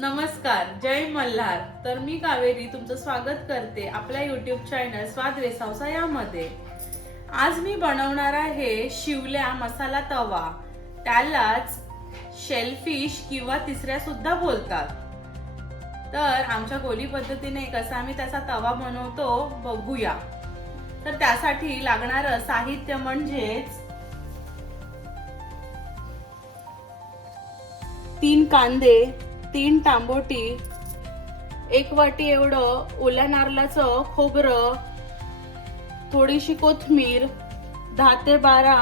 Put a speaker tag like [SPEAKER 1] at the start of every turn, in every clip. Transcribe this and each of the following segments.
[SPEAKER 1] नमस्कार जय मल्हार. तर मी कावेरी तुमचं स्वागत करते आपल्या युट्यूब चॅनल स्वाद रेसावसा यामध्ये. आज मी बनवणार आहे शिवल्या मसाला तवा. त्यालाच शेलफिश किंवा तिसऱ्या सुद्धा बोलतात. तर आमच्या गोली पद्धतीने कसा आम्ही त्याचा तवा बनवतो बघूया. तर त्यासाठी लागणारं साहित्य म्हणजेच तीन कांदे तीन तांबोटी एक वाटी एवढं ओल्या नारळाचं खोबरं थोडीशी कोथमीर दहा ते बारा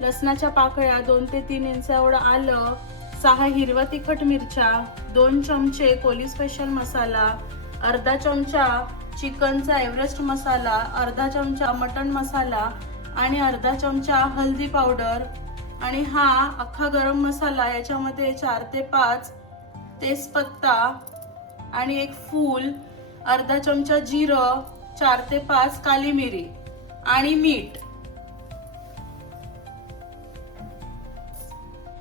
[SPEAKER 1] लसणाच्या पाकळ्या दोन ते तीन इंच एवढं आलं सहा हिरवा तिखट मिरच्या दोन चमचे कोली स्पेशल मसाला अर्धा चमचा चिकनचा एव्हरेस्ट मसाला अर्धा चमचा मटन मसाला आणि अर्धा चमचा हल्दी पावडर. आणि हा अख्खा गरम मसाला याच्यामध्ये चार ते पाच तेजपत्ता आणि एक फूल अर्धा चमचा जिरं चार ते पाच काली मिरी आणि मीठ.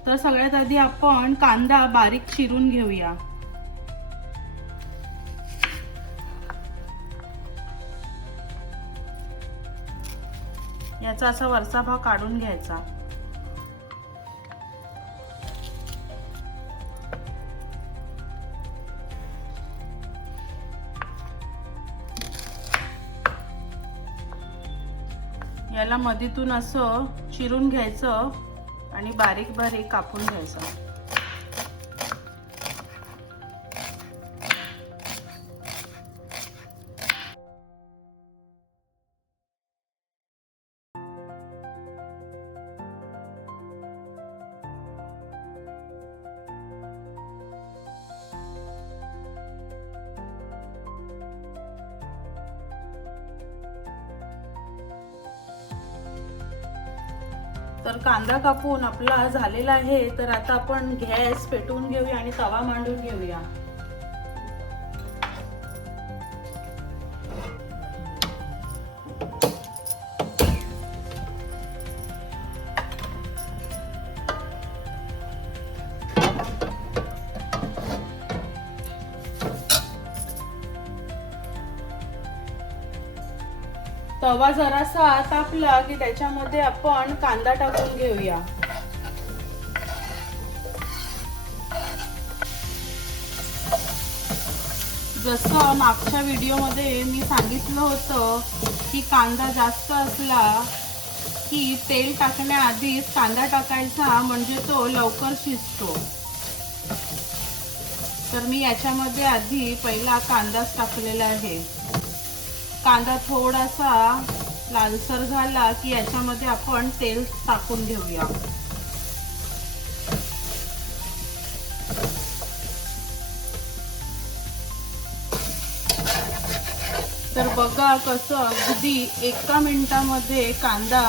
[SPEAKER 1] तर सगळ्यात आधी आपण कांदा बारीक चिरून घेऊया. याचा असा वरचा भाग काढून घ्यायचा. याला मधीतून असं चिरून घ्यायचं आणि बारीक बारीक कापून घ्यायचं. तर कांदा कापून आपला झालेला आहे तर आता आपण गॅस पेटवून घेऊया आणि तवा मांडून घेऊया. रवा जरासा तापला की त्याच्यामध्ये आपण कांदा टाकून घेऊया. जसं मागच्या व्हिडिओमध्ये मी सांगितलं होतं की कांदा जास्त असला की तेल टाकण्याआधीच कांदा टाकायचा म्हणजे तो लवकर शिजतो. तर मी याच्यामध्ये आधी पहिला कांदाच टाकलेला आहे. कांदा थोडासा लालसर झाला की याच्यामध्ये आपण तेल टाकून घेऊया. तर बघा कसं अगदी एका मिनिटामध्ये कांदा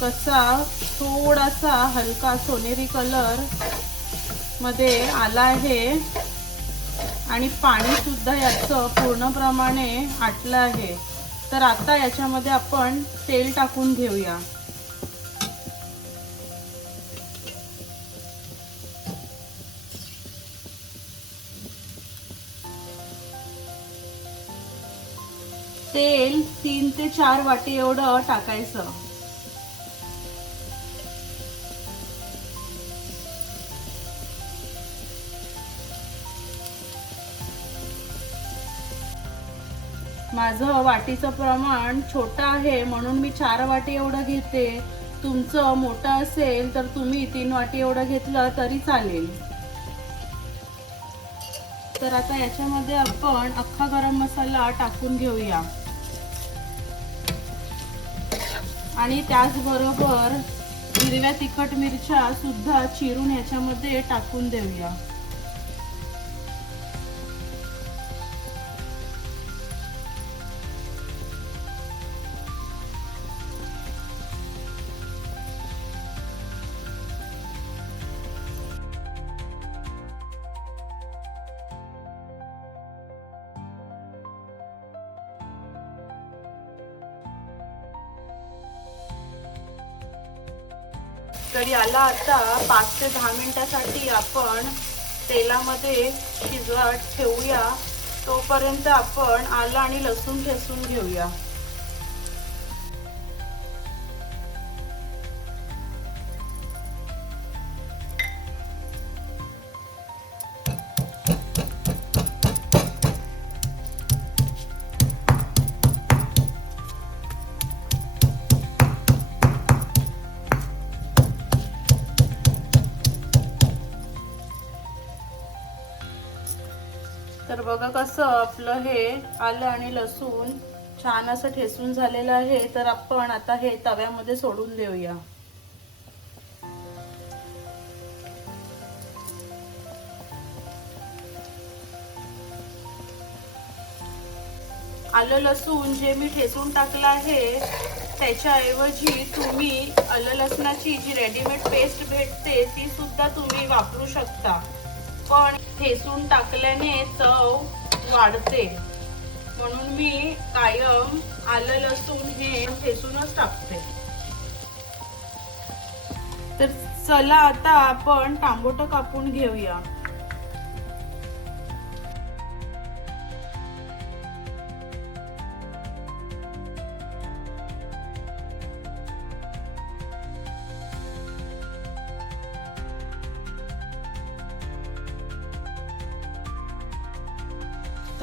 [SPEAKER 1] कसा थोडासा हलका सोनेरी कलरमध्ये आला आहे. आणि पाणी सुद्धा याचं पूर्णप्रमाणे आटलं आहे. तर आता याच्यामध्ये आपण तेल टाकून घेऊया. तेल तीन ते चार वाटी एवढं टाकायचं. माझं वाटीचं प्रमाण छोटं आहे म्हणून मी चार वाटी एवढं घेते. तुमचं मोठं असेल तर तुम्ही तीन वाटी एवढं घेतलं तरी चालेल. तर आता याच्यामध्ये आपण अख्खा गरम मसाला टाकून घेऊया. आणि त्याचबरोबर हिरव्या तिखट मिरच्या सुद्धा चिरून याच्यामध्ये टाकून देऊया. तर याला आता पाच ते दहा मिनिटासाठी आपण तेलामध्ये शिजवत ठेवूया. तोपर्यंत आपण आलं आणि लसूण ठेसून घेऊया. तर बघा कसं आपलं हे आलं आणि लसूण छान असं ठेसून झालेलं आहे. तर आपण आता हे तव्यामध्ये सोडून देऊया. आलं लसूण जे मी ठेचून टाकलं आहे त्याच्याऐवजी तुम्ही आलं लसणाची जी रेडीमेड पेस्ट भेटते ती सुद्धा तुम्ही वापरू शकता. पण ठेसून टाकल्याने चव वाढते. म्हणून मी कायम आलं लसूण हे ठेसूनच टाकते. तर चला आता आपण टांबोट कापून घेऊया.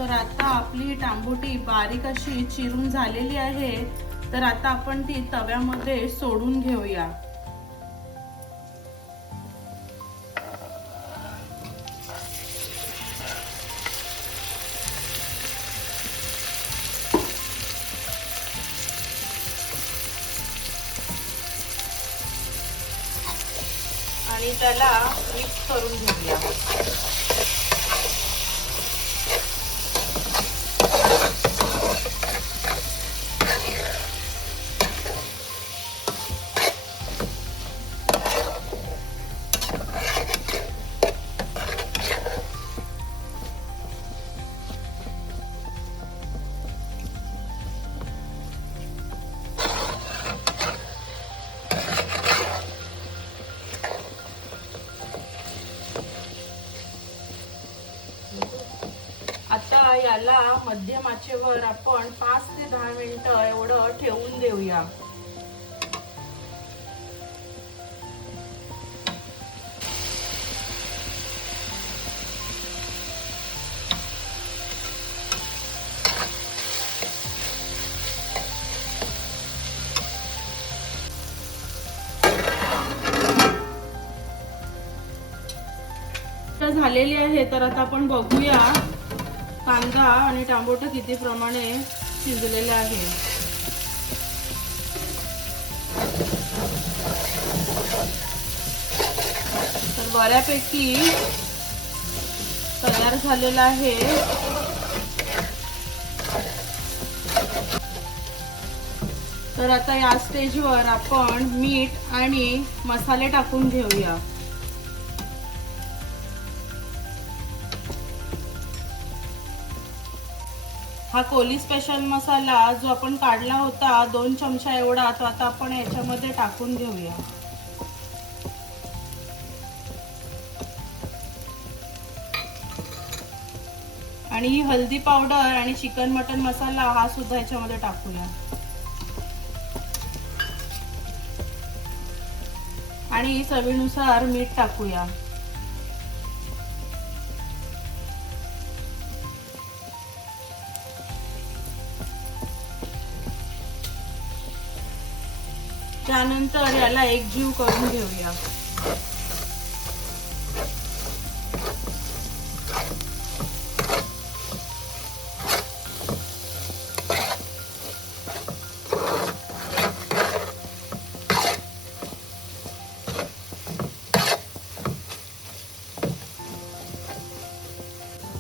[SPEAKER 1] तर आता आपली टांबोटी बारीक अशी चिरून झालेली आहे. तर आता आपण ती तव्यामध्ये सोडून घेऊया. आणि त्याला मिक्स करून घेऊया. त्याला मध्यम आचेवर आपण पाच ते दहा मिनिटं एवढं ठेवून देऊया. तर झालेली आहे तर आता आपण बघूया. कांदा आणि टांबोट किती प्रमाणे शिजलेले आहे? तर बऱ्यापैकी तयार झालेला आहे. तर आता या स्टेजवर आपण मीठ आणि मसाले टाकून घेऊया. हा कोली स्पेशल मसाला जो आपण काढला होता दोन चमचा एवढा तो आता आपण याच्यामध्ये टाकून घेऊया. आणि ही हल्दी पावडर आणि चिकन मटन मसाला हा सुद्धा याच्यामध्ये टाकूया. आणि चवीनुसार मीठ टाकूया. त्यानंतर याला एक जीव करून घेऊया.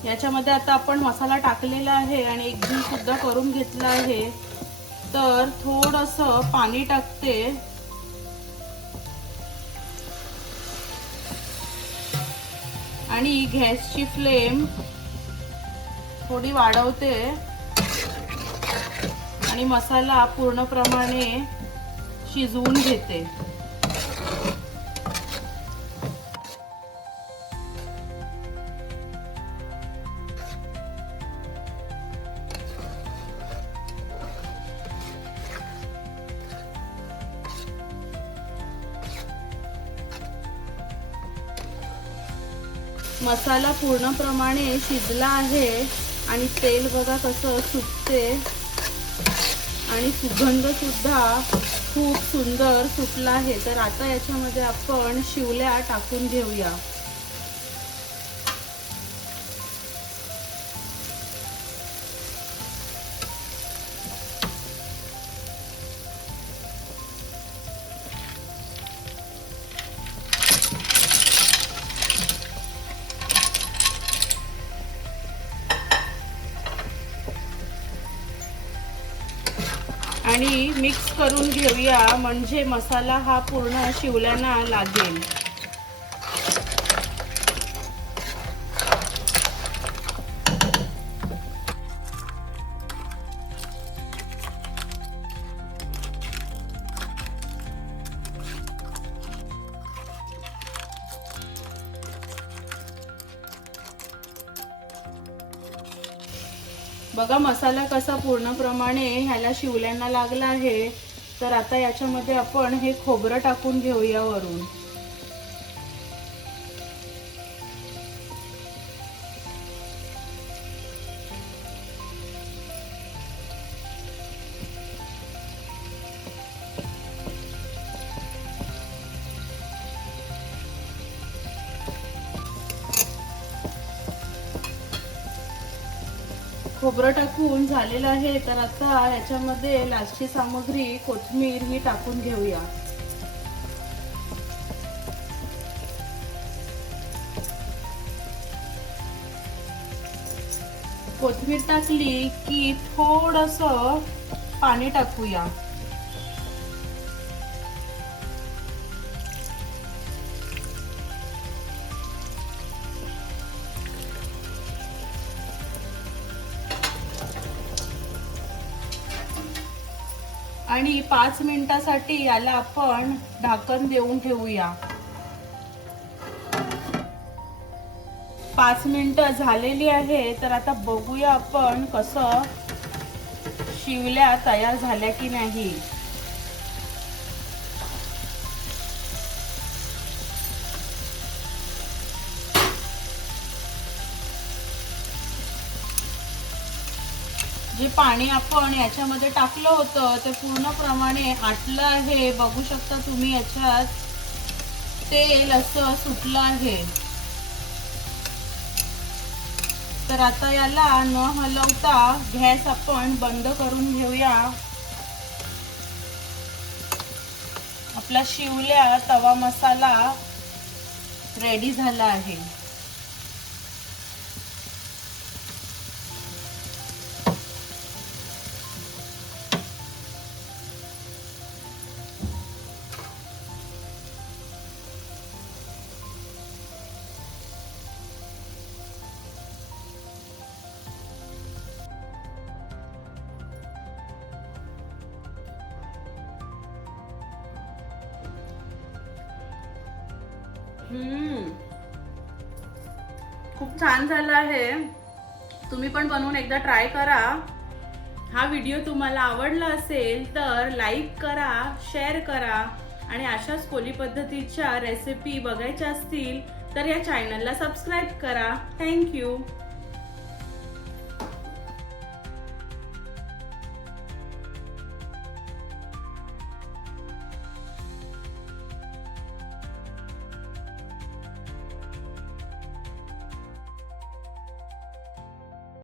[SPEAKER 1] याच्यामध्ये आता आपण मसाला टाकलेला आहे आणि एक जीव सुद्धा करून घेतला आहे. तर थोडस पाणी टाकते. आणि गॅसची फ्लेम थोडी वाढवते. आणि मसाला पूर्णप्रमाणे शिजवून घेते. मसाला पूर्णप्रमाणे शिजला आहे आणि तेल बघा कसं सुटते आणि सुगंधसुद्धा खूप सुंदर सुटला आहे. तर आता याच्यामध्ये आपण शिवल्या टाकून घेऊया. आणि मिक्स करून घेऊया. म्हणजे मसाला हा पूर्ण शिवल्याना लागेल. बघा मसाला कसा पूर्णप्रमाणे ह्याला शिवल्यांना लागला आहे तर आता याच्यामध्ये आपण हे खोबरं टाकून घेऊया वरून. खोबरं टाकून झालेलं आहे तर आता याच्यामध्ये लास्टची सामग्री कोथिंबीर ही टाकून घेऊया. कोथिंबीर टाकली की थोडस पाणी टाकूया. आणि पाच मिनिटासाठी याला आपण ढाकण देऊन ठेवूया. पाच मिनटं झालेली आहे तर आता बघूया आपण कसं शिवल्या तयार झाल्या की नाही. पाणी आपण याच्यामध्ये टाकलं होतं ते पूर्णप्रमाणे आटलं आहे. बघू शकता तुम्ही याच्यात तेल असं सुटलं आहे. तर आता याला न हलवता गॅस आपण बंद करून घेऊया. आपला शिवल्या तवा मसाला रेडी झाला आहे. खूप छान झालं आहे. तुम्ही पण बनवून एकदा ट्राय करा. हा व्हिडिओ तुम्हाला आवडला असेल तर लाईक करा शेअर करा आणि अशाच कोली पद्धतीच्या रेसिपी बघायच्या असतील तर या चॅनलला सबस्क्राईब करा. थँक्यू